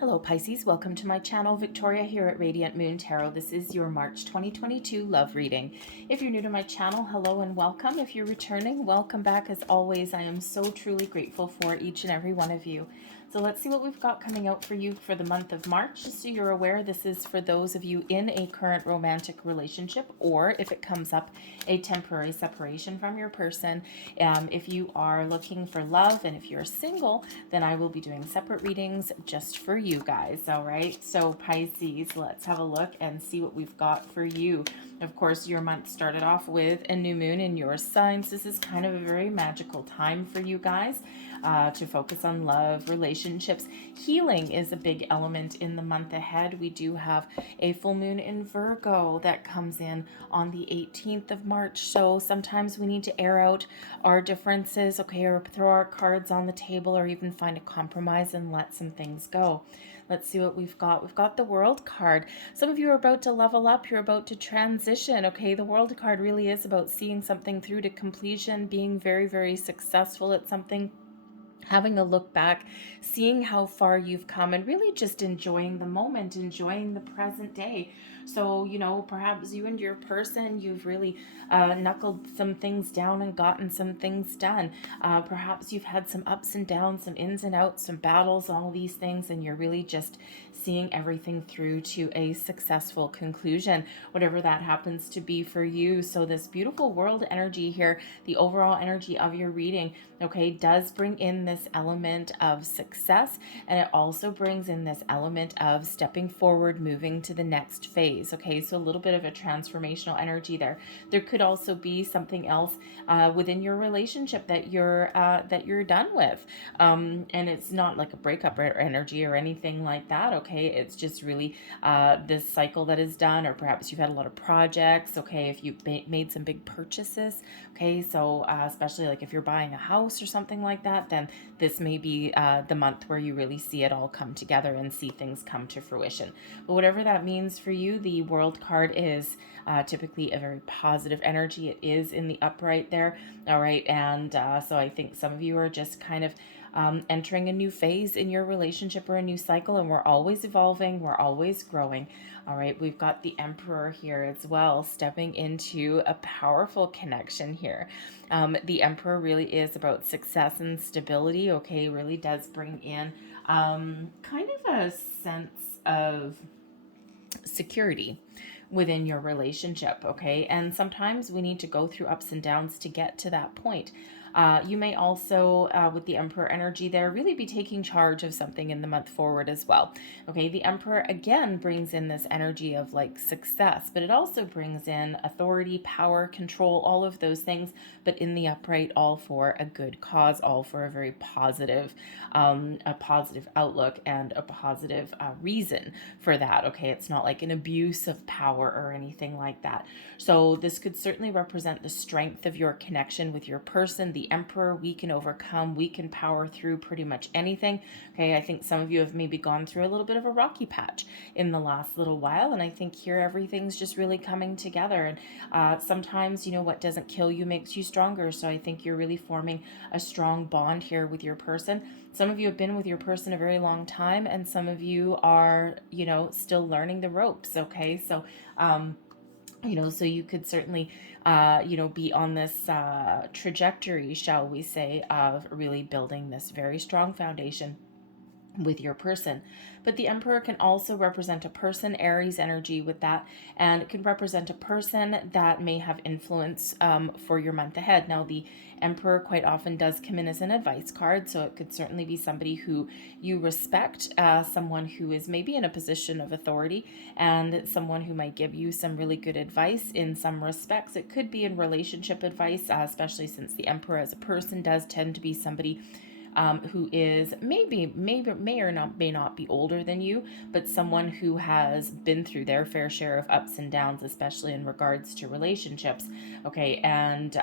Hello Pisces, welcome to my channel. Victoria here at Radiant Moon Tarot. This is your March 2022 love reading. If you're new to my channel, hello and welcome. If you're returning, welcome back. As always, I am so truly grateful for each and every one of you. So let's see what we've got coming out for you for the month of March. Just so you're aware, this is for those of you in a current romantic relationship, or if it comes up, a temporary separation from your person. If you are looking for love and if you're single, then I will be doing separate readings just for you guys. All right. So Pisces, let's have a look and see what we've got for you. Of course, your month started off with a new moon in your signs. This is kind of a very magical time for you guys. To focus on love, relationships. Healing is a big element in the month ahead. We do have a full moon in Virgo that comes in on the 18th of March. So sometimes we need to air out our differences, okay, or throw our cards on the table, or even find a compromise and let some things go. Let's see what we've got. We've got the World card. Some of you are about to level up. You're about to transition. Okay, the World card really is about seeing something through to completion, being very, very successful at something, having a look back, seeing how far you've come, and really just enjoying the moment, enjoying the present day. So, you know, perhaps you and your person, you've really knuckled some things down and gotten some things done. Perhaps you've had some ups and downs, some ins and outs, some battles, all these things, and you're really just seeing everything through to a successful conclusion, whatever that happens to be for you. So this beautiful world energy here, the overall energy of your reading, okay, does bring in this element of success, and it also brings in this element of stepping forward, moving to the next phase. Okay, so a little bit of a transformational energy there. There could also be something else within your relationship that you're done with, and it's not like a breakup or energy or anything like that. Okay, it's just really this cycle that is done, or perhaps you've had a lot of projects. Okay, if you've made some big purchases. Okay, so especially like if you're buying a house or something like that, then this may be the month where you really see it all come together and see things come to fruition. But whatever that means for you, the World card is typically a very positive energy. It is in the upright there. All right, and so I think some of you are just kind of entering a new phase in your relationship or a new cycle, and we're always evolving, we're always growing. All right, we've got the Emperor here as well, stepping into a powerful connection here. The Emperor really is about success and stability, okay, really does bring in kind of a sense of security within your relationship, okay? And sometimes we need to go through ups and downs to get to that point. You may also, with the Emperor energy there, really be taking charge of something in the month forward as well. Okay, the Emperor again brings in this energy of like success, but it also brings in authority, power, control, all of those things, but in the upright, all for a good cause, all for a very positive, a positive outlook and a positive reason for that. Okay, it's not like an abuse of power or anything like that. So this could certainly represent the strength of your connection with your person. The Emperor, we can overcome, we can power through pretty much anything. Okay, I think some of you have maybe gone through a little bit of a rocky patch in the last little while, and I think here everything's just really coming together. And sometimes, you know, what doesn't kill you makes you stronger. So I think you're really forming a strong bond here with your person. Some of you have been with your person a very long time, and some of you are, you know, still learning the ropes. Okay, so you know, so you could certainly, you know, be on this trajectory, shall we say, of really building this very strong foundation with your person. But the Emperor can also represent a person, Aries energy with that, and it can represent a person that may have influence for your month ahead. Now, the Emperor quite often does come in as an advice card, so it could certainly be somebody who you respect, someone who is maybe in a position of authority, and someone who might give you some really good advice in some respects. It could be in relationship advice, especially since the Emperor as a person does tend to be somebody who is may or not may not be older than you, but someone who has been through their fair share of ups and downs, especially in regards to relationships. Okay, and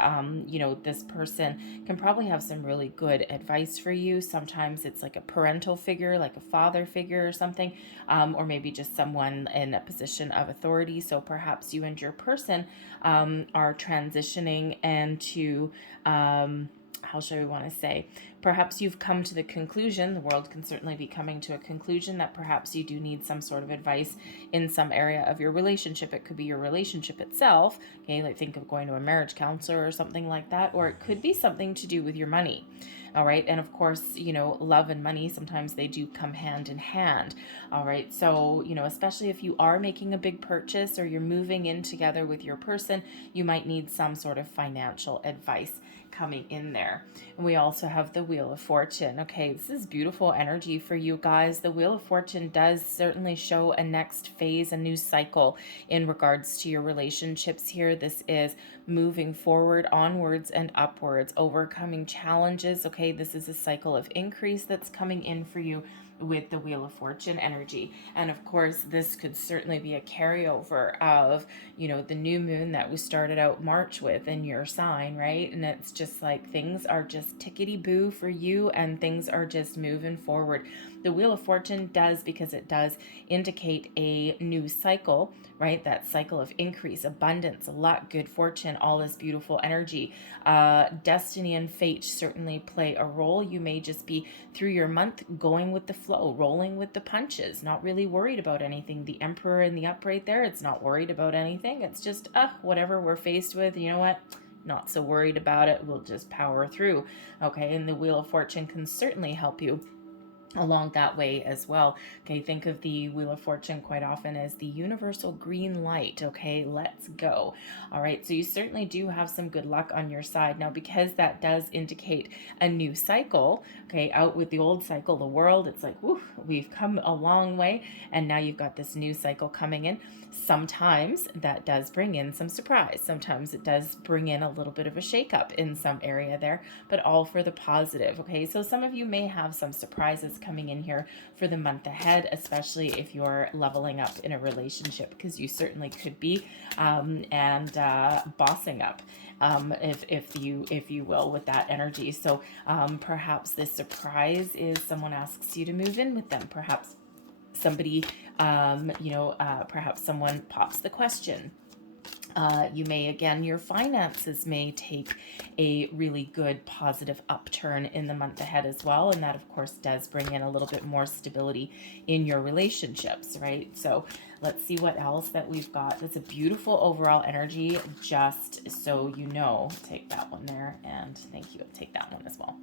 you know, this person can probably have some really good advice for you. Sometimes it's like a parental figure, like a father figure or something, or maybe just someone in a position of authority. So perhaps you and your person are transitioning into how should we want to say, perhaps you've come to the conclusion, the world can certainly be coming to a conclusion, that perhaps you do need some sort of advice in some area of your relationship. It could be your relationship itself, okay, like think of going to a marriage counselor or something like that, or it could be something to do with your money. All right. And of course, love and money, sometimes they do come hand in hand. All right. So, especially if you are making a big purchase or you're moving in together with your person, you might need some sort of financial advice coming in there. And we also have the Wheel of Fortune. Okay, this is beautiful energy for you guys. The Wheel of Fortune does certainly show a next phase, a new cycle in regards to your relationships here. This is moving forward, onwards and upwards, overcoming challenges. Okay, this is a cycle of increase that's coming in for you with the Wheel of Fortune energy. And of course, this could certainly be a carryover of, the new moon that we started out March with in your sign, right? And it's just like things are just tickety-boo for you and things are just moving forward. The Wheel of Fortune does, because it does indicate a new cycle, right? That cycle of increase, abundance, luck, good fortune, all this beautiful energy. Destiny and fate certainly play a role. You may just be through your month going with the flow, rolling with the punches, not really worried about anything. The Emperor in the upright there, it's not worried about anything. It's just, whatever we're faced with, you know what? Not so worried about it. We'll just power through. Okay, and the Wheel of Fortune can certainly help you along that way as well. Okay, think of the Wheel of Fortune quite often as the universal green light. Okay, let's go. All right, so you certainly do have some good luck on your side. Now, because that does indicate a new cycle, okay, out with the old cycle, the world, it's like, whew, we've come a long way, and now you've got this new cycle coming in. Sometimes that does bring in some surprise. Sometimes it does bring in a little bit of a shakeup in some area there, but all for the positive. Okay, so some of you may have some surprises coming in here for the month ahead, especially if you're leveling up in a relationship, because you certainly could be, and bossing up, if you will, with that energy. So perhaps this surprise is someone asks you to move in with them. Perhaps somebody, perhaps someone pops the question. You may, again, your finances may take a really good positive upturn in the month ahead as well. And that, of course, does bring in a little bit more stability in your relationships, right? So let's see what else that we've got. That's a beautiful overall energy, just so you know. Take that one there, and thank you. Take that one as well.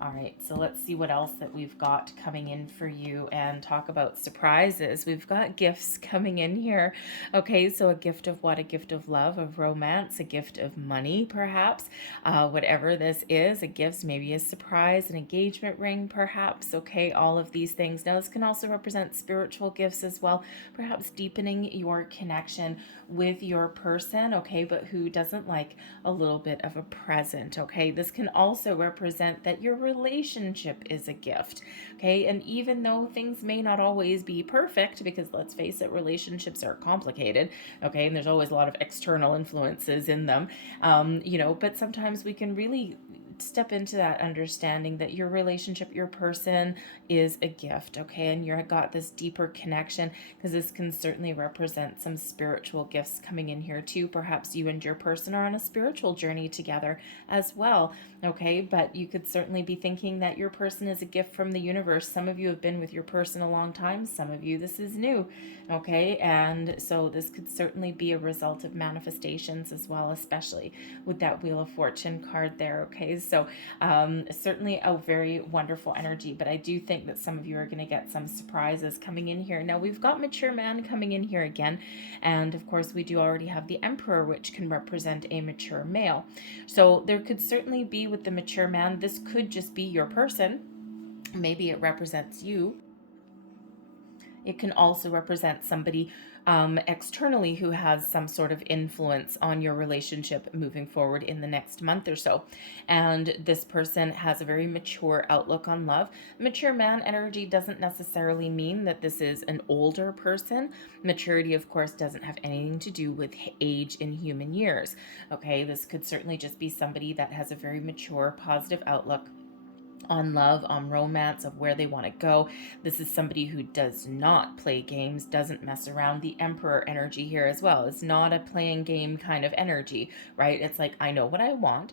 All right, so let's see what else that we've got coming in for you and talk about surprises. We've got gifts coming in here. Okay, so a gift of what? A gift of love, of romance, a gift of money, perhaps. Whatever this is, a gift, maybe a surprise, an engagement ring, perhaps. Okay, all of these things. Now, this can also represent spiritual gifts as well, perhaps deepening your connection with your person, okay, but who doesn't like a little bit of a present, okay? This can also represent that your relationship is a gift, okay? And even though things may not always be perfect, because let's face it, relationships are complicated, okay, and there's always a lot of external influences in them, but sometimes we can really step into that understanding that your relationship, your person is a gift, okay? And you've got this deeper connection, because this can certainly represent some spiritual gifts coming in here too. Perhaps you and your person are on a spiritual journey together as well, okay? But you could certainly be thinking that your person is a gift from the universe. Some of you have been with your person a long time. Some of you, this is new, okay? And so this could certainly be a result of manifestations as well, especially with that Wheel of Fortune card there, okay? So certainly a very wonderful energy, but I do think that some of you are going to get some surprises coming in here. Now, we've got mature man coming in here again, and of course we do already have the Emperor, which can represent a mature male. So there could certainly be, with the mature man, this could just be your person. Maybe it represents you. It can also represent somebody externally who has some sort of influence on your relationship moving forward in the next month or so. And this person has a very mature outlook on love. Mature man energy doesn't necessarily mean that this is an older person. Maturity, of course, doesn't have anything to do with age in human years. Okay, this could certainly just be somebody that has a very mature, positive outlook on love, on romance, of where they want to go. This is somebody who does not play games, doesn't mess around. The Emperor energy here as well. It's not a playing game kind of energy, right? It's like, I know what I want,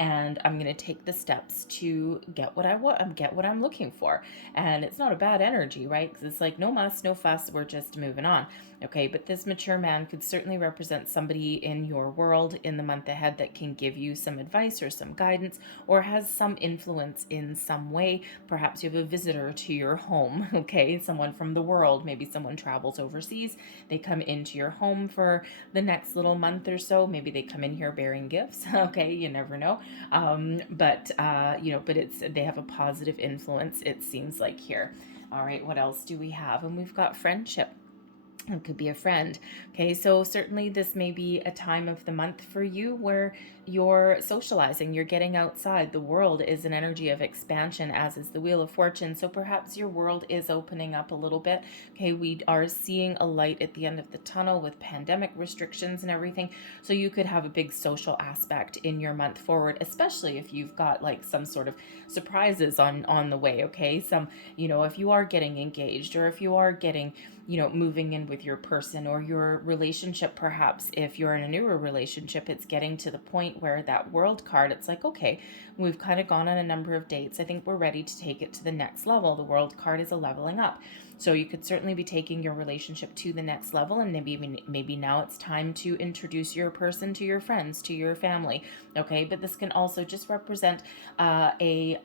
and I'm going to take the steps to get what I want, get what I'm looking for. And it's not a bad energy, right? Because it's like no muss, no fuss, we're just moving on. Okay, but this mature man could certainly represent somebody in your world in the month ahead that can give you some advice or some guidance, or has some influence in some way. Perhaps you have a visitor to your home, okay, someone from the world, maybe someone travels overseas, they come into your home for the next little month or so, maybe they come in here bearing gifts, okay, you never know. But it's, they have a positive influence, it seems like here. All right, what else do we have? And we've got friendship. It could be a friend. Okay, so certainly this may be a time of the month for you where you're socializing, you're getting outside. The world is an energy of expansion, as is the Wheel of Fortune. So perhaps your world is opening up a little bit. Okay, we are seeing a light at the end of the tunnel with pandemic restrictions and everything. So you could have a big social aspect in your month forward, especially if you've got like some sort of surprises on the way. Okay, some, if you are getting engaged, or if you are getting, moving in with your person or your relationship, perhaps if you're in a newer relationship, it's getting to the point where that World card, it's like, okay, we've kind of gone on a number of dates. I think we're ready to take it to the next level. The World card is a leveling up. So you could certainly be taking your relationship to the next level, and maybe now it's time to introduce your person to your friends, to your family. Okay, but this can also just represent a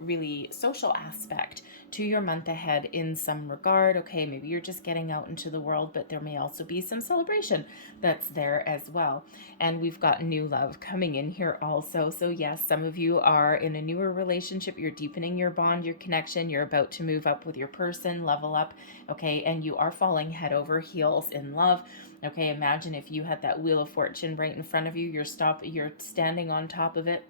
really social aspect to your month ahead in some regard. Okay, maybe you're just getting out into the world, but there may also be some celebration that's there as well. And we've got new love coming in here also. So yes, some of you are in a newer relationship, you're deepening your bond, your connection, you're about to move up with your person, level up, okay, and you are falling head over heels in love. Okay, imagine if you had that Wheel of Fortune right in front of you, you're standing on top of it,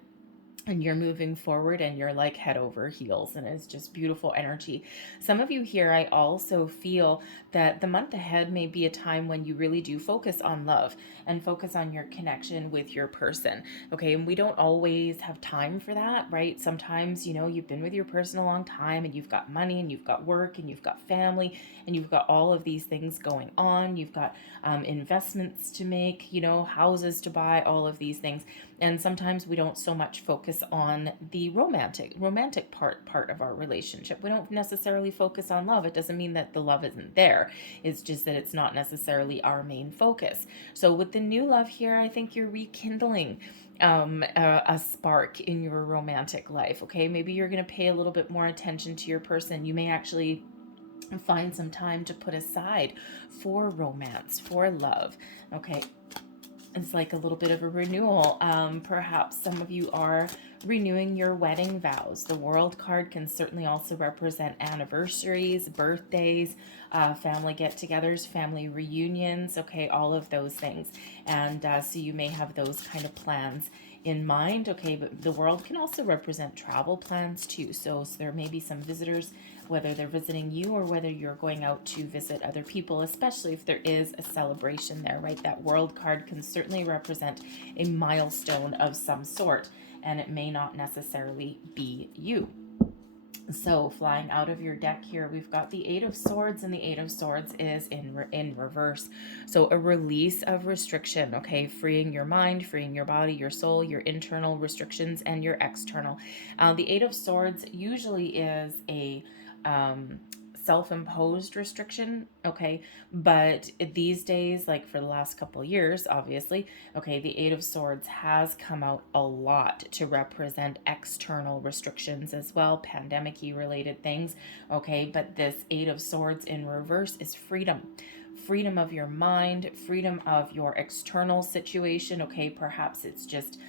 and you're moving forward, and you're like head over heels, and it's just beautiful energy. Some of you here, I also feel that the month ahead may be a time when you really do focus on love and focus on your connection with your person. Okay, and we don't always have time for that, right? Sometimes, you've been with your person a long time, and you've got money, and you've got work, and you've got family, and you've got all of these things going on. You've got investments to make, houses to buy, all of these things. And sometimes we don't so much focus on the romantic part of our relationship. We don't necessarily focus on love. It doesn't mean that the love isn't there. It's just that it's not necessarily our main focus. So with the new love here, I think you're rekindling a spark in your romantic life. Okay, maybe you're going to pay a little bit more attention to your person. You may actually find some time to put aside for romance, for love. Okay, it's like a little bit of a renewal. Perhaps some of you are renewing your wedding vows. The World card can certainly also represent anniversaries, birthdays, family get-togethers, family reunions, okay, all of those things. And so you may have those kind of plans in mind, okay, but the World can also represent travel plans too. So there may be some visitors, whether they're visiting you or whether you're going out to visit other people, especially if there is a celebration there, right? That World card can certainly represent a milestone of some sort, and it may not necessarily be you. So flying out of your deck here, we've got the Eight of Swords, and the Eight of Swords is in reverse. So a release of restriction, okay? Freeing your mind, freeing your body, your soul, your internal restrictions, and your external. The Eight of Swords usually is a self-imposed restriction, okay, but these days, like for the last couple of years, obviously, okay, the Eight of Swords has come out a lot to represent external restrictions as well, pandemic-y related things, okay, but this Eight of Swords in reverse is freedom of your mind, freedom of your external situation, okay, perhaps it's just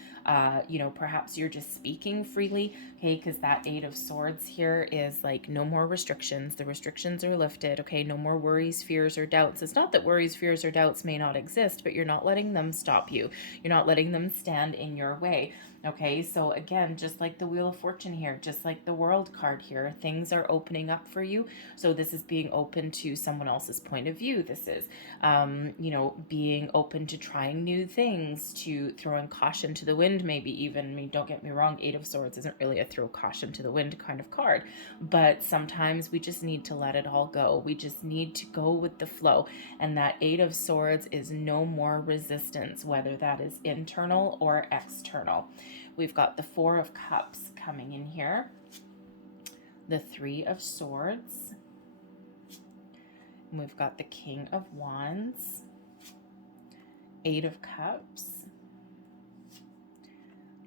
perhaps you're just speaking freely, okay, because that Eight of Swords here is like no more restrictions. The restrictions are lifted, okay, no more worries, fears, or doubts. It's not that worries, fears, or doubts may not exist, but you're not letting them stop you. You're not letting them stand in your way. Okay, so again, just like the Wheel of Fortune here, just like the World card here, things are opening up for you. So this is being open to someone else's point of view. This is, being open to trying new things, to throwing caution to the wind, maybe even. I mean, don't get me wrong, Eight of Swords isn't really a throw caution to the wind kind of card, but sometimes we just need to let it all go. We just need to go with the flow. And that Eight of Swords is no more resistance, whether that is internal or external. We've got the Four of Cups coming in here, the Three of Swords, and we've got the King of Wands, Eight of Cups,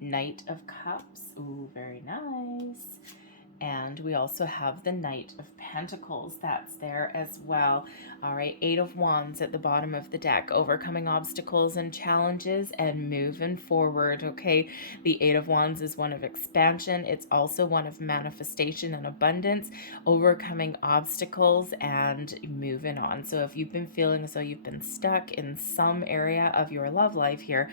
Knight of Cups, ooh, very nice. And we also have the Knight of Pentacles, that's there as well. All right, Eight of Wands at the bottom of the deck, overcoming obstacles and challenges and moving forward, okay? The Eight of Wands is one of expansion. It's also one of manifestation and abundance, overcoming obstacles and moving on. So if you've been feeling as though you've been stuck in some area of your love life here,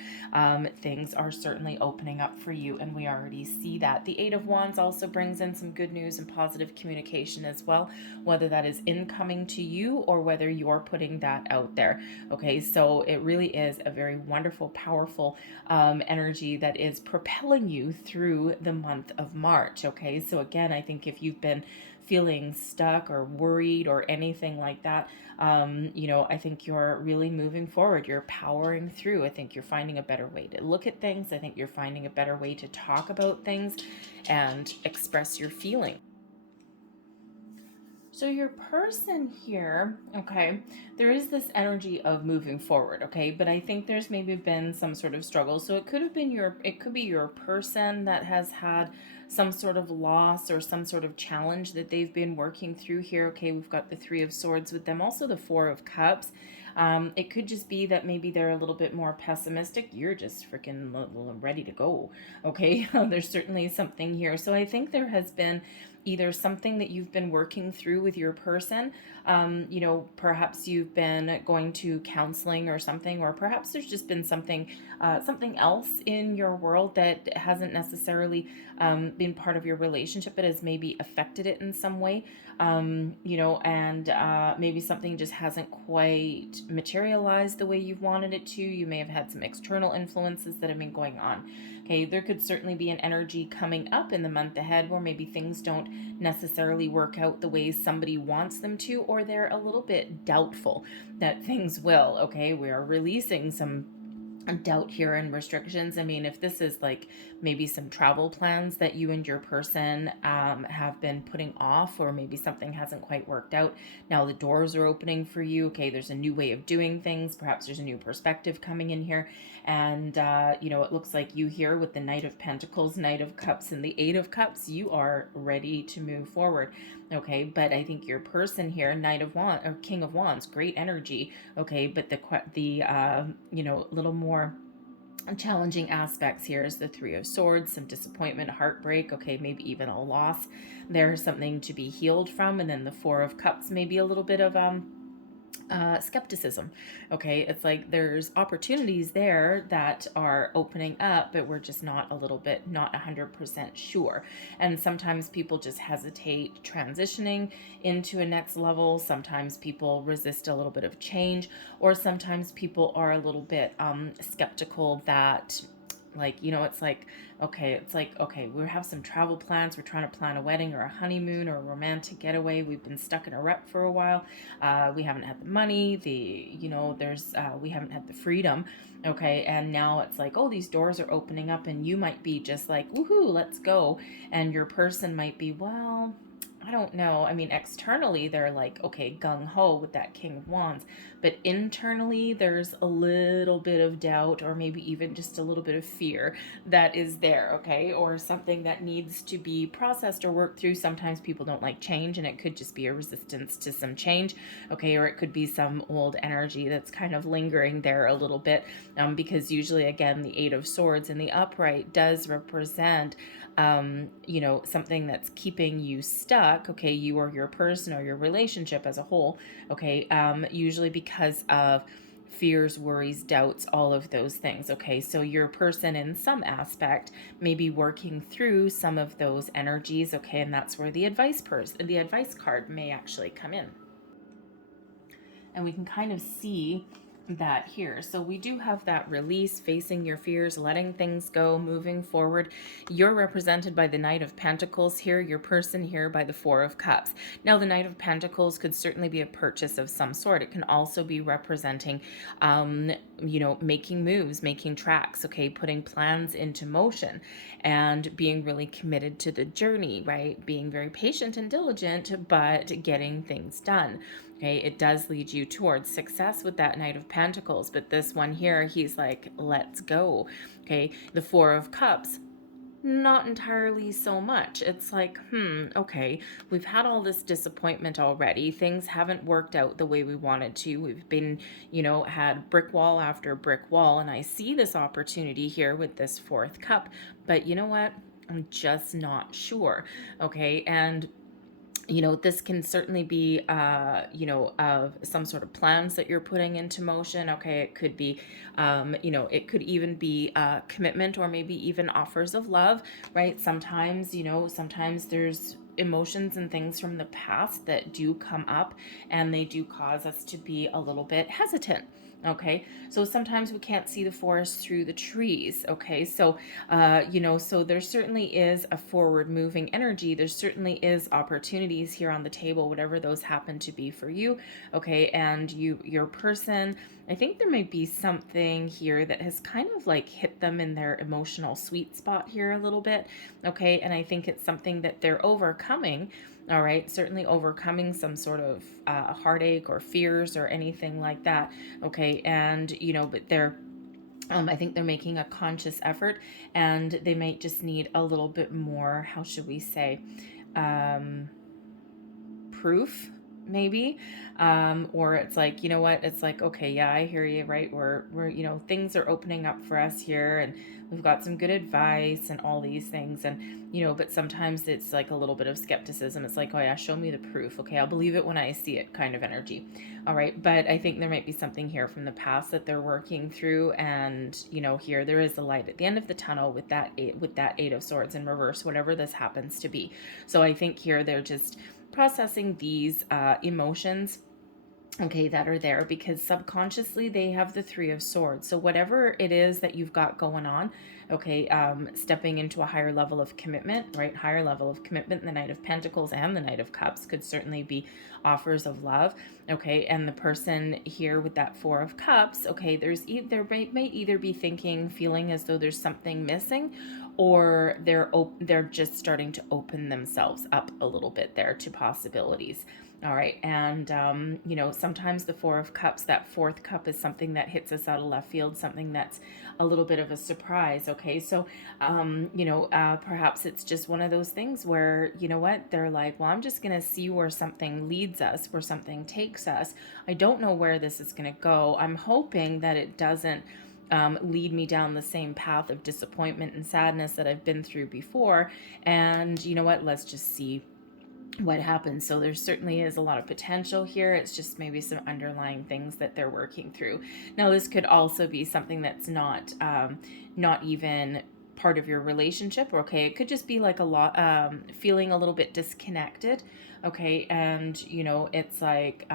things are certainly opening up for you, and we already see that. The Eight of Wands also brings in some good news and positive communication as well, whether that is incoming to you or whether you're putting that out there. Okay, so it really is a very wonderful, powerful energy that is propelling you through the month of March. Okay, so again, I think if you've been feeling stuck or worried or anything like that, you know, I think you're really moving forward. You're powering through. I think you're finding a better way to look at things. I think you're finding a better way to talk about things and express your feeling. So your person here, okay, there is this energy of moving forward, okay, but I think there's maybe been some sort of struggle. So it could be your person that has had some sort of loss or some sort of challenge that they've been working through here. Okay, we've got the Three of Swords with them, also the Four of Cups. It could just be that maybe they're a little bit more pessimistic. You're just freaking ready to go. Okay, there's certainly something here. So I think there has been either something that you've been working through with your person, you know, perhaps you've been going to counseling or something, or perhaps there's just been something else in your world that hasn't necessarily been part of your relationship, but has maybe affected it in some way, you know, and maybe something just hasn't quite materialized the way you've wanted it to. You may have had some external influences that have been going on. Okay, there could certainly be an energy coming up in the month ahead where maybe things don't necessarily work out the way somebody wants them to, or they're a little bit doubtful that things will. Okay, we are releasing some doubt here and restrictions. I mean, if this is like maybe some travel plans that you and your person have been putting off, or maybe something hasn't quite worked out, now the doors are opening for you. Okay, there's a new way of doing things. Perhaps there's a new perspective coming in here. And, you know, it looks like you here with the Knight of Pentacles, Knight of Cups, and the Eight of Cups, you are ready to move forward. Okay, but I think your person here, Knight of Wands or King of Wands, great energy. Okay, but the you know, little more challenging aspects here is the Three of Swords, some disappointment, heartbreak, okay, maybe even a loss. There's something to be healed from. And then the Four of Cups, maybe a little bit of skepticism. Okay, it's like there's opportunities there that are opening up, but we're just not 100% sure. And sometimes people just hesitate transitioning into a next level. Sometimes people resist a little bit of change, or sometimes people are a little bit skeptical that, like, you know, it's like, okay, we have some travel plans. We're trying to plan a wedding or a honeymoon or a romantic getaway. We've been stuck in a rut for a while. We haven't had the money, we haven't had the freedom. Okay, and now it's like, oh, these doors are opening up, and you might be just like, woohoo, let's go. And your person might be, well, I don't know. I mean, externally, they're like, okay, gung-ho with that King of Wands. But internally, there's a little bit of doubt, or maybe even just a little bit of fear that is there, okay? Or something that needs to be processed or worked through. Sometimes people don't like change, and it could just be a resistance to some change, okay? Or it could be some old energy that's kind of lingering there a little bit, because usually, again, the Eight of Swords in the upright does represent you know, something that's keeping you stuck, okay, you or your person or your relationship as a whole, okay, usually because of fears, worries, doubts, all of those things, okay? So your person in some aspect may be working through some of those energies, okay? And that's where the advice card may actually come in. And we can kind of see that here. So we do have that release, facing your fears, letting things go, moving forward. You're represented by the Knight of Pentacles here, your person here by the Four of Cups. Now, the Knight of Pentacles could certainly be a purchase of some sort. It can also be representing, making moves, making tracks, okay, putting plans into motion and being really committed to the journey, right? Being very patient and diligent, but getting things done. Okay, it does lead you towards success with that Knight of Pentacles, but this one here, he's like, let's go. Okay, the Four of Cups, not entirely so much. It's like, okay, we've had all this disappointment already. Things haven't worked out the way we wanted to. We've been, had brick wall after brick wall, and I see this opportunity here with this fourth cup, but you know what? I'm just not sure. Okay, and this can certainly be, of some sort of plans that you're putting into motion. Okay, it could be, it could even be commitment or maybe even offers of love, right? Sometimes, sometimes there's emotions and things from the past that do come up and they do cause us to be a little bit hesitant. Okay, so sometimes we can't see the forest through the trees. Okay, so so there certainly is a forward moving energy. There certainly is opportunities here on the table, whatever those happen to be for you. Okay, and your person, I think there might be something here that has kind of like hit them in their emotional sweet spot here a little bit. Okay, and I think it's something that they're overcoming. All right, certainly overcoming some sort of heartache or fears or anything like that. Okay, and but they're I think they're making a conscious effort, and they might just need a little bit more, how should we say, proof, maybe. Or it's like, you know what, it's like, okay, yeah, I hear you, right? We're things are opening up for us here, and we've got some good advice and all these things. And but sometimes it's like a little bit of skepticism. It's like, oh yeah, show me the proof. Okay, I'll believe it when I see it, kind of energy. All right, but I think there might be something here from the past that they're working through, and here there is the light at the end of the tunnel with that Eight of Swords in reverse, whatever this happens to be. So I think here they're just processing these emotions, okay, that are there, because subconsciously they have the Three of Swords. So whatever it is that you've got going on, okay, stepping into a higher level of commitment, right? Higher level of commitment. The Knight of Pentacles and the Knight of Cups could certainly be offers of love, okay? And the person here with that Four of Cups, okay, there might either be thinking, feeling as though there's something missing, or they're just starting to open themselves up a little bit there to possibilities. All right, and sometimes the Four of Cups, that fourth cup, is something that hits us out of left field, something that's a little bit of a surprise. Okay, so perhaps it's just one of those things where, you know what, they're like, well, I'm just gonna see where something leads us, where something takes us. I don't know where this is gonna go. I'm hoping that it doesn't lead me down the same path of disappointment and sadness that I've been through before. And you know what, let's just see what happens. So there certainly is a lot of potential here. It's just maybe some underlying things that they're working through. Now, this could also be something that's not even part of your relationship. Okay, it could just be like a lot, feeling a little bit disconnected. Okay, and it's like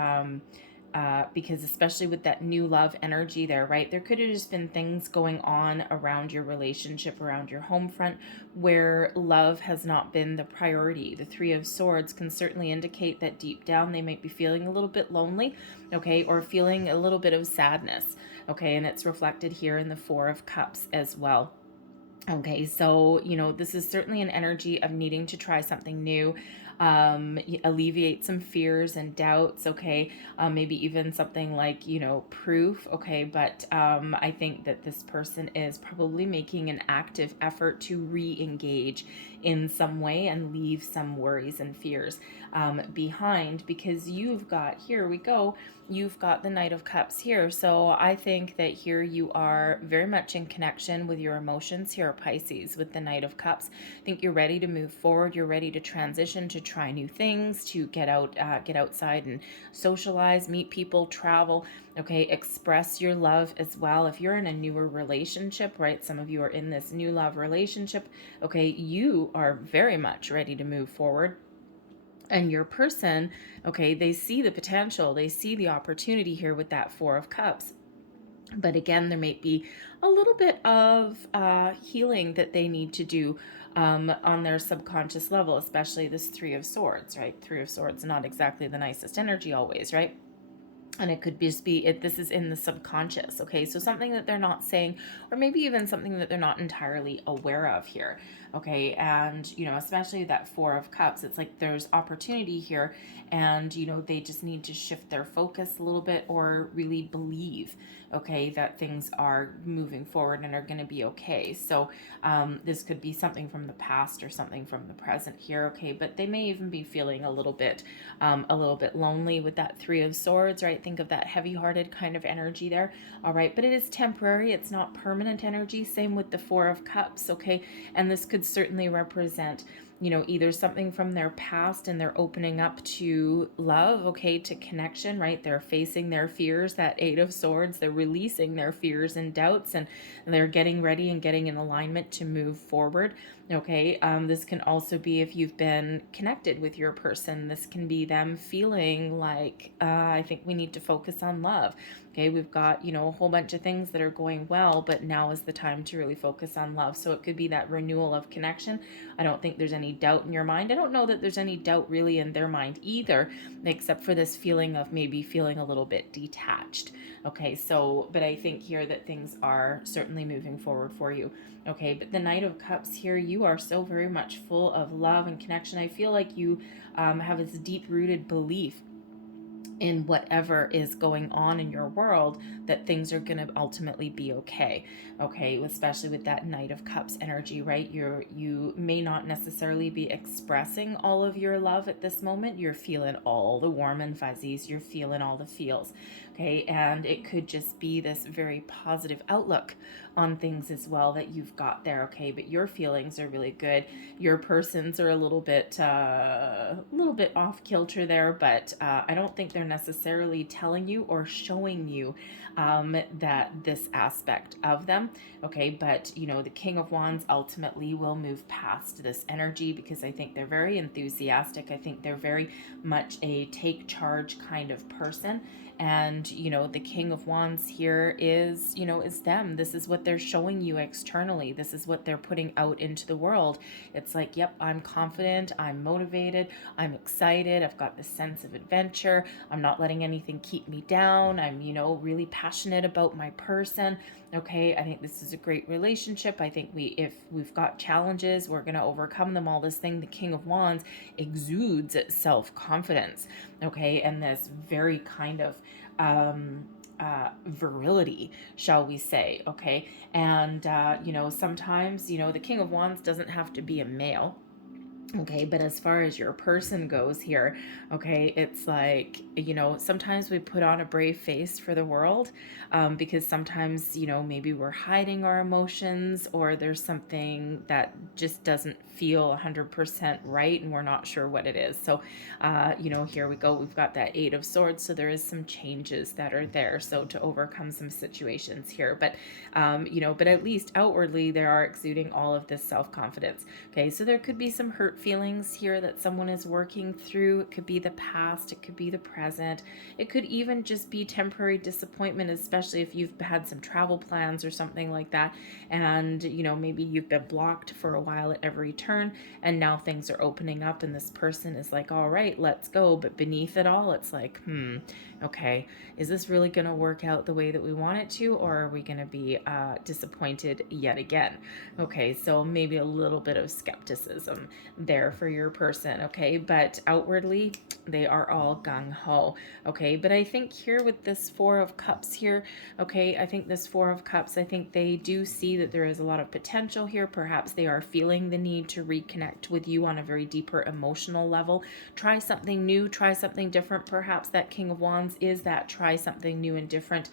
because especially with that new love energy there, right? There could have just been things going on around your relationship, around your home front, where love has not been the priority. The Three of Swords can certainly indicate that deep down they might be feeling a little bit lonely, okay, or feeling a little bit of sadness, okay, and it's reflected here in the Four of Cups as well. Okay, so, this is certainly an energy of needing to try something new, alleviate some fears and doubts, okay, maybe even something like, proof, okay, but I think that this person is probably making an active effort to re-engage in some way and leave some worries and fears behind, because here we go, you've got the Knight of Cups here. So I think that here you are very much in connection with your emotions here, Pisces, with the Knight of Cups. I think you're ready to move forward. You're ready to transition, to try new things, to get outside and socialize, meet people, travel, okay, express your love as well. If you're in a newer relationship, right, some of you are in this new love relationship, okay, you are very much ready to move forward. And your person, okay, they see the potential, they see the opportunity here with that Four of Cups. But again, there might be a little bit of healing that they need to do on their subconscious level, especially this Three of Swords, right? Three of Swords, not exactly the nicest energy always, right? And it could just be this is in the subconscious, okay? So something that they're not saying, or maybe even something that they're not entirely aware of here, okay? And, especially that Four of Cups, it's like there's opportunity here, and, they just need to shift their focus a little bit, or really believe, okay, that things are moving forward and are going to be okay. So this could be something from the past or something from the present here, okay? But they may even be feeling a little bit lonely with that Three of Swords, right? Think of that heavy-hearted kind of energy there, all right? But it is temporary. It's not permanent energy. Same with the Four of Cups, okay? And this could certainly represent, either something from their past and they're opening up to love, okay, to connection, right? They're facing their fears, that Eight of Swords, they're releasing their fears and doubts, and they're getting ready and getting in alignment to move forward, okay? This can also be if you've been connected with your person. This can be them feeling like, I think we need to focus on love. Okay, we've got, a whole bunch of things that are going well, but now is the time to really focus on love. So it could be that renewal of connection. I don't think there's any doubt in your mind. I don't know that there's any doubt really in their mind either, except for this feeling of maybe feeling a little bit detached. Okay, so, but I think here that things are certainly moving forward for you. Okay, but the Knight of Cups here, you are so very much full of love and connection. I feel like you have this deep-rooted belief in whatever is going on in your world, that things are going to ultimately be okay. Okay, especially with that Knight of Cups energy, right? You may not necessarily be expressing all of your love at this moment. You're feeling all the warm and fuzzies. You're feeling all the feels. Okay, and it could just be this very positive outlook on things as well that you've got there. Okay, but your feelings are really good. Your persons are a little bit off kilter there, but I don't think they're necessarily telling you or showing you that this aspect of them. Okay, but the King of Wands ultimately will move past this energy, because I think they're very enthusiastic. I think they're very much a take charge kind of person. And the King of Wands here is them. This is what they're showing you externally. This is what they're putting out into the world. It's like, yep, I'm confident, I'm motivated, I'm excited, I've got this sense of adventure, I'm not letting anything keep me down, I'm really passionate about my person. Okay, I think this is a great relationship. I think if we've got challenges, we're going to overcome them. All this thing, the King of Wands exudes self-confidence, okay, and this very kind of virility, shall we say, okay? And, sometimes, the King of Wands doesn't have to be a male. Okay, but as far as your person goes here, okay, it's like, sometimes we put on a brave face for the world, because sometimes, maybe we're hiding our emotions, or there's something that just doesn't feel 100% right and we're not sure what it is. So, here we go. We've got that Eight of Swords, so there is some changes that are there. So to overcome some situations here, but, but at least outwardly, they are exuding all of this self-confidence. Okay, so there could be some hurt feelings here that someone is working through. It could be the past, it could be the present, it could even just be temporary disappointment, especially if you've had some travel plans or something like that, and maybe you've been blocked for a while at every turn, and now things are opening up and this person is like, all right, let's go. But beneath it all, it's like, okay, is this really going to work out the way that we want it to, or are we going to be disappointed yet again? Okay, so maybe a little bit of skepticism there for your person, okay? But outwardly, they are all gung-ho, okay? But I think here with this Four of Cups here, okay, I think this Four of Cups, I think they do see that there is a lot of potential here. Perhaps they are feeling the need to reconnect with you on a very deeper emotional level. Try something new, try something different. Perhaps that King of Wands is that try something new and different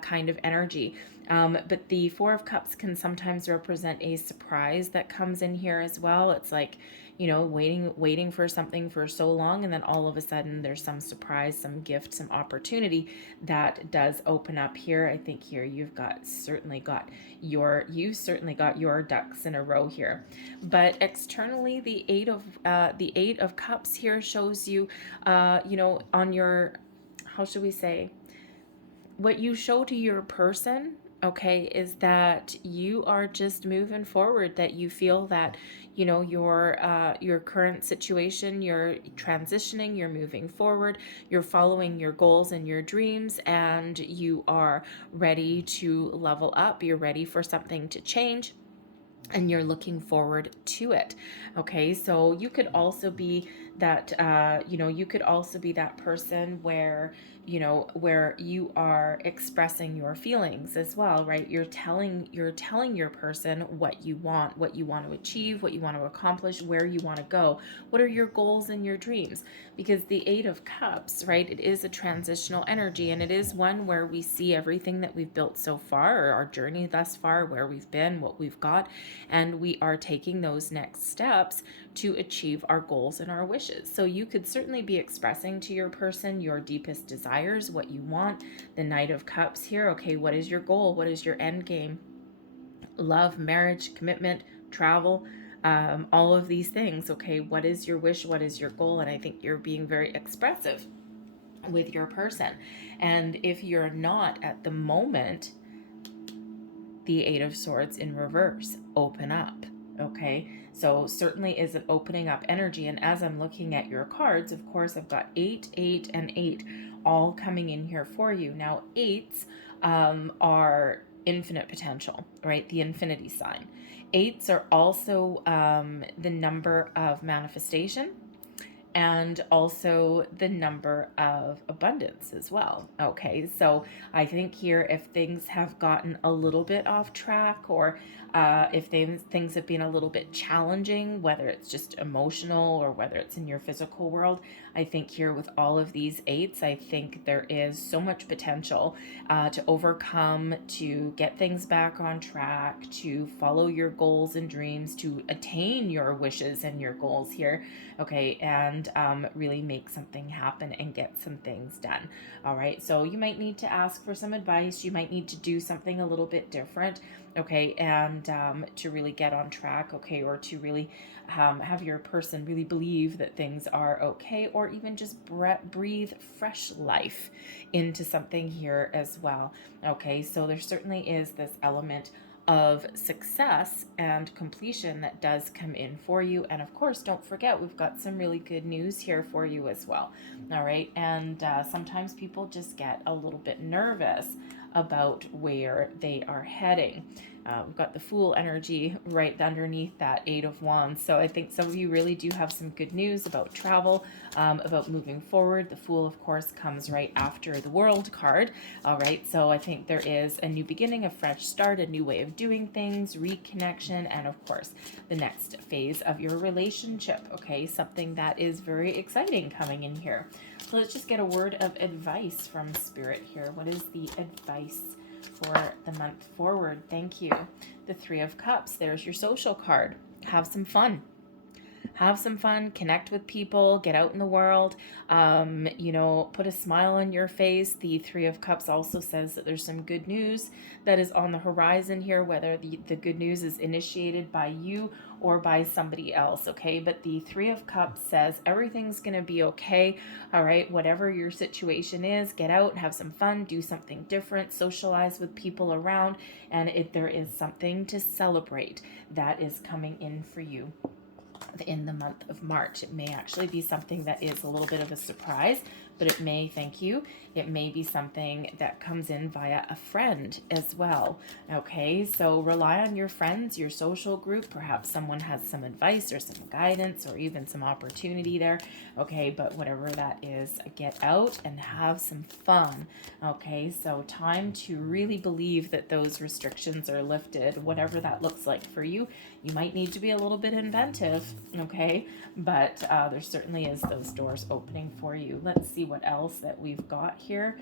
kind of energy. But the Four of Cups can sometimes represent a surprise that comes in here as well. It's like, waiting for something for so long, and then all of a sudden there's some surprise, some gift, some opportunity that does open up here. I think here you've certainly got your ducks in a row here. But externally, the Eight of Cups here shows you, on your, how should we say, what you show to your person, okay, is that you are just moving forward, that you feel that, you know, your current situation, you're transitioning, you're moving forward, you're following your goals and your dreams, and you are ready to level up, you're ready for something to change, and you're looking forward to it. Okay, so you could also be that you could also be that person where, where you are expressing your feelings as well, right? You're telling your person what you want, to achieve, what you want to accomplish, where you want to go, what are your goals and your dreams. Because the Eight of Cups, right, it is a transitional energy, and it is one where we see everything that we've built so far, or our journey thus far, where we've been, what we've got, and we are taking those next steps to achieve our goals and our wishes. So you could certainly be expressing to your person your deepest desires, what you want. The Knight of Cups here, okay, what is your goal? What is your end game? Love, marriage, commitment, travel, all of these things. Okay, what is your wish? What is your goal? And I think you're being very expressive with your person. And if you're not at the moment, the Eight of Swords in reverse, open up. Okay, so certainly is an opening up energy. And as I'm looking at your cards, of course, I've got 8, 8, and 8 all coming in here for you. Now, eights are infinite potential, right? The infinity sign. Eights are also the number of manifestation, and also the number of abundance as well. Okay, so I think here, if things have gotten a little bit off track, or if things have been a little bit challenging, whether it's just emotional or whether it's in your physical world, I think here with all of these eights, I think there is so much potential to overcome, to get things back on track, to follow your goals and dreams, to attain your wishes and your goals here. Okay, and really make something happen and get some things done. All right, so you might need to ask for some advice. You might need to do something a little bit different, okay, and to really get on track, okay, or to really have your person really believe that things are okay, or even just breathe fresh life into something here as well. Okay, so there certainly is this element of success and completion that does come in for you. And of course, don't forget, we've got some really good news here for you as well. All right, and sometimes people just get a little bit nervous about where they are heading. We've got the Fool energy right underneath that Eight of Wands. So I think some of you really do have some good news about travel, about moving forward. The Fool, of course, comes right after the World card. All right, so I think there is a new beginning, a fresh start, a new way of doing things, reconnection, and of course, the next phase of your relationship. Okay, something that is very exciting coming in here. So let's just get a word of advice from Spirit here. What is the advice for the month forward? Thank you. The Three of Cups. There's your social card. Have some fun. Have some fun, connect with people, get out in the world, put a smile on your face. The Three of Cups also says that there's some good news that is on the horizon here, whether the good news is initiated by you or by somebody else, okay? But the Three of Cups says everything's going to be okay, all right? Whatever your situation is, get out, have some fun, do something different, socialize with people around, and if there is something to celebrate that is coming in for you in the month of March. It may actually be something that is a little bit of a surprise, but it may, it may be something that comes in via a friend as well. Okay, so rely on your friends, your social group. Perhaps someone has some advice or some guidance or even some opportunity there. Okay, but whatever that is, get out and have some fun. Okay, so time to really believe that those restrictions are lifted, whatever that looks like for you. You might need to be a little bit inventive, okay, but there certainly is those doors opening for you. Let's see what else that we've got here.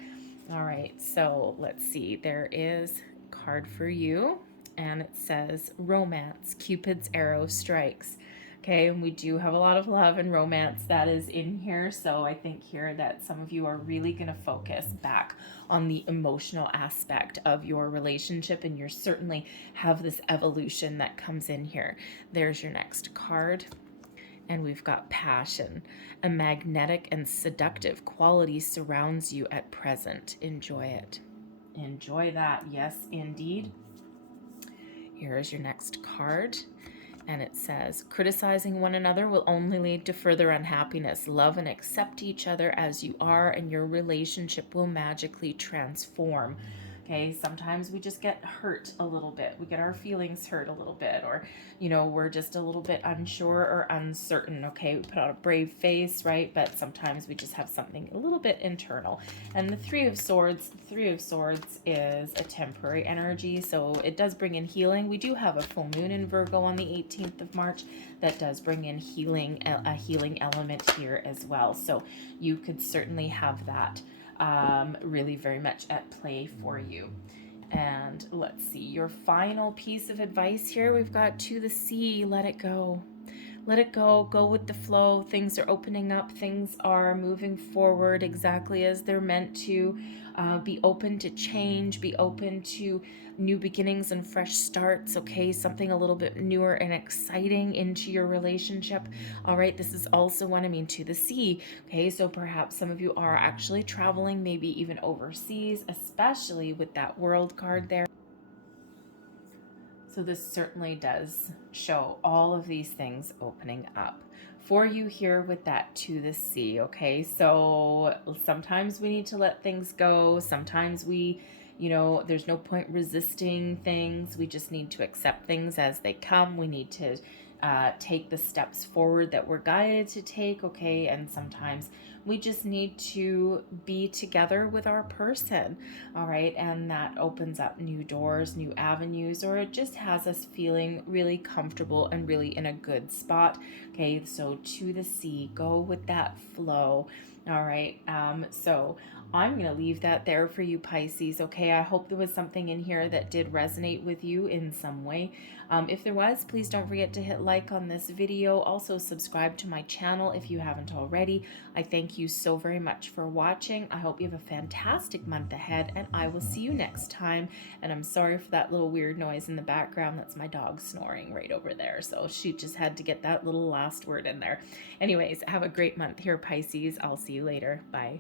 All right, so let's see. There is a card for you, and it says romance, Cupid's arrow strikes. Okay, and we do have a lot of love and romance that is in here. So I think here that some of you are really going to focus back on the emotional aspect of your relationship, and you certainly have this evolution that comes in here. There's your next card. And we've got passion. A magnetic and seductive quality surrounds you at present. Enjoy it. Enjoy that. Yes, indeed. Here is your next card. And it says, criticizing one another will only lead to further unhappiness. Love and accept each other as you are, and your relationship will magically transform. Okay, sometimes we just get hurt a little bit. We get our feelings hurt a little bit, or, we're just a little bit unsure or uncertain. Okay, we put on a brave face, right? But sometimes we just have something a little bit internal. And the Three of Swords is a temporary energy, so it does bring in healing. We do have a full moon in Virgo on the 18th of March that does bring in healing, a healing element here as well. So you could certainly have that really very much at play for you. And let's see, your final piece of advice here, we've got to the sea, let it go. Let it go. Go with the flow. Things are opening up. Things are moving forward exactly as they're meant to. Be open to change. Be open to new beginnings and fresh starts. Okay, something a little bit newer and exciting into your relationship. All right, this is also one, to the sea. Okay, so perhaps some of you are actually traveling, maybe even overseas, especially with that World card there. So this certainly does show all of these things opening up for you here with that to the sea. Okay, so sometimes we need to let things go. Sometimes we, there's no point resisting things. We just need to accept things as they come. We need to take the steps forward that we're guided to take. Okay, and sometimes we just need to be together with our person. All right, and that opens up new doors, new avenues, or it just has us feeling really comfortable and really in a good spot. Okay, so to the sea, go with that flow. All right, so I'm going to leave that there for you, Pisces. Okay, I hope there was something in here that did resonate with you in some way. If there was, please don't forget to hit like on this video. Also, subscribe to my channel if you haven't already. I thank you so very much for watching. I hope you have a fantastic month ahead, and I will see you next time. And I'm sorry for that little weird noise in the background. That's my dog snoring right over there. So she just had to get that little last word in there. Anyways, have a great month here, Pisces. I'll see you later. Bye.